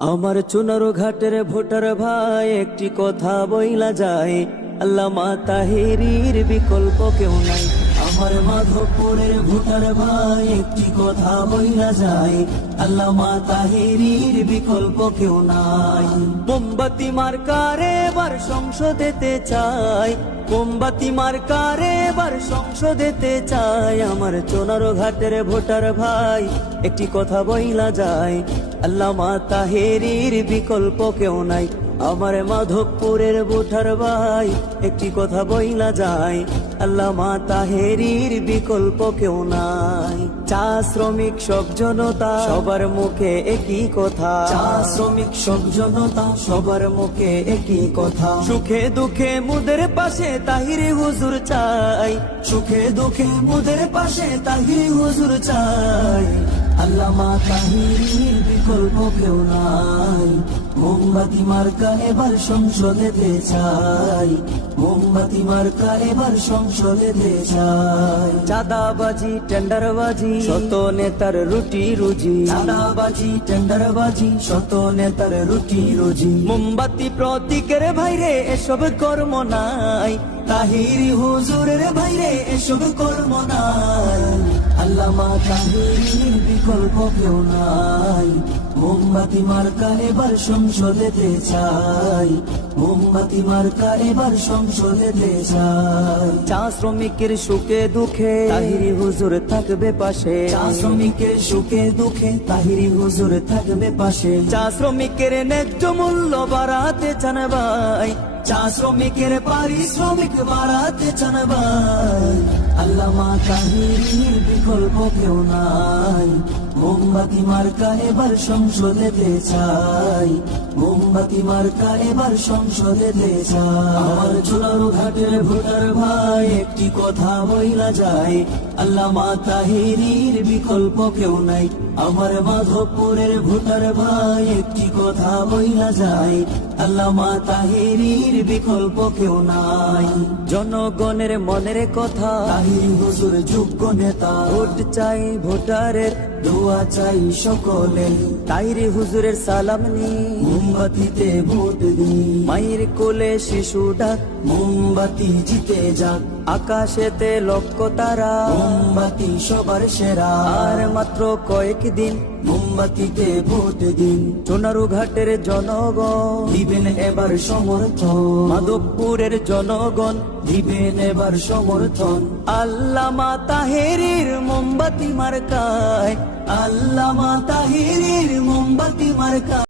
আমার চুনারো ঘাটের ভোটার ভাই একটি কথা বইলা যায়, আল্লামা তাহেরির বিকল্প কেউ নাই। আমার মাধবপুরের ভোটার ভাই একটি কথা বইলা যায়, আল্লামা তাহেরির বিকল্প কেউ নাই। মোমবাতি মার্কারে এবার সংসদেতে চাই, মোমবাতি মার্কারে এবার সংসদেতে চাই। আমার চুনারো ঘাটের ভোটার ভাই একটি কথা বইলা যায়, আল্লামা তাহেরির বিকল্প কেউ নাই। আমার মাধবপুরের ভোটার ভাই একটি কথা বইলা যায়, আল্লামা তাহেরির বিকল্প কেউ নাই। চা শ্রমিক সব জনতা সবার মুখে একই কথা, চা শ্রমিক সব জনতা সবার মুখে একই কথা। সুখে দুঃখে মুদের পাশে তাহিরি হুজুর চাই, সুখে দুঃখে মুদের পাশে তাহিরি হুজুর চাই। আল্লামা তাহেরির বিকল্প কেউ নাই। মোমবাতি মার্কা এবার সংসদেতে চাই, মোমবাতি মার্কা এবার সংসদেতে চাই। চাঁদাবাজি টেন্ডারবাজি শত নেতার রুটি রুজি, চাঁদাবাজি টেন্ডারবাজি শত নেতার রুটি রুজি। মোমবাতি প্রতীকের ভাইরে এসব কর্ম নাই, তাহিরি হুজুরের ভাইরে এসব কর্ম নাই। আল্লামা তাহেরির বিকল্প কেউ নাই। মোমবাতি মার্কা এবার সংসদেতে চাই, মোমবাতি মার্কা এবার সংসদেতে চাই। চা শ্রমিকের সুখে দুঃখে তাহিরি হুজুর থাকবে পাশে, চা শ্রমিকের সুখে দুঃখে তাহিরি হুজুর থাকবে পাশে। চা শ্রমিকের ন্যায্য মূল্য বাড়াতে চান ভাই, চা শ্রমিকের পারিশ্রমিক বাড়াতে চান ভাই। আল্লামা তাহেরির বিকল্প কেউ নাই। মোমবাতি মার্কা এবার সংসদেতে চাই, মোমবাতি মার্কা এবার সংসদেতে চাই। আমার চুনারো ঘাটের ভোটার ভাই একটি কথা বইলা যায়, আল্লামা তাহেরির বিকল্প কেউ নাই। আমার মাধবপুরের ভোটার ভাই একটি কথা বইলা যায়, আল্লামা তাহেরির বিকল্প কেউ নাই। জনগণের মনের কথা তাহিরি হুজুর যোগ্য নেতা, ভোট চাই ভোটারের দোয়া চাই সকলে। তাহিরি হুজুরের সালাম নি মোমবাতিতে ভোট দি, মায়ের কোলে শিশু ডাক মোমবাতি জিতে যাক। আকাশেতে লক্ষ্য তারা মোমবাতি সবার সেরা, আর মাত্র কয়েকদিন মোমবাতিতে ভোট দিন। চুনারো ঘাটের জনগণ দিবেন এবার সমর্থন, মাধবপুরের জনগণ দিবেন এবার সমর্থন। আল্লামা তাহেরির মোমবাতি মার্কায়, আল্লামা তাহেরির মোমবাতি মার্কা।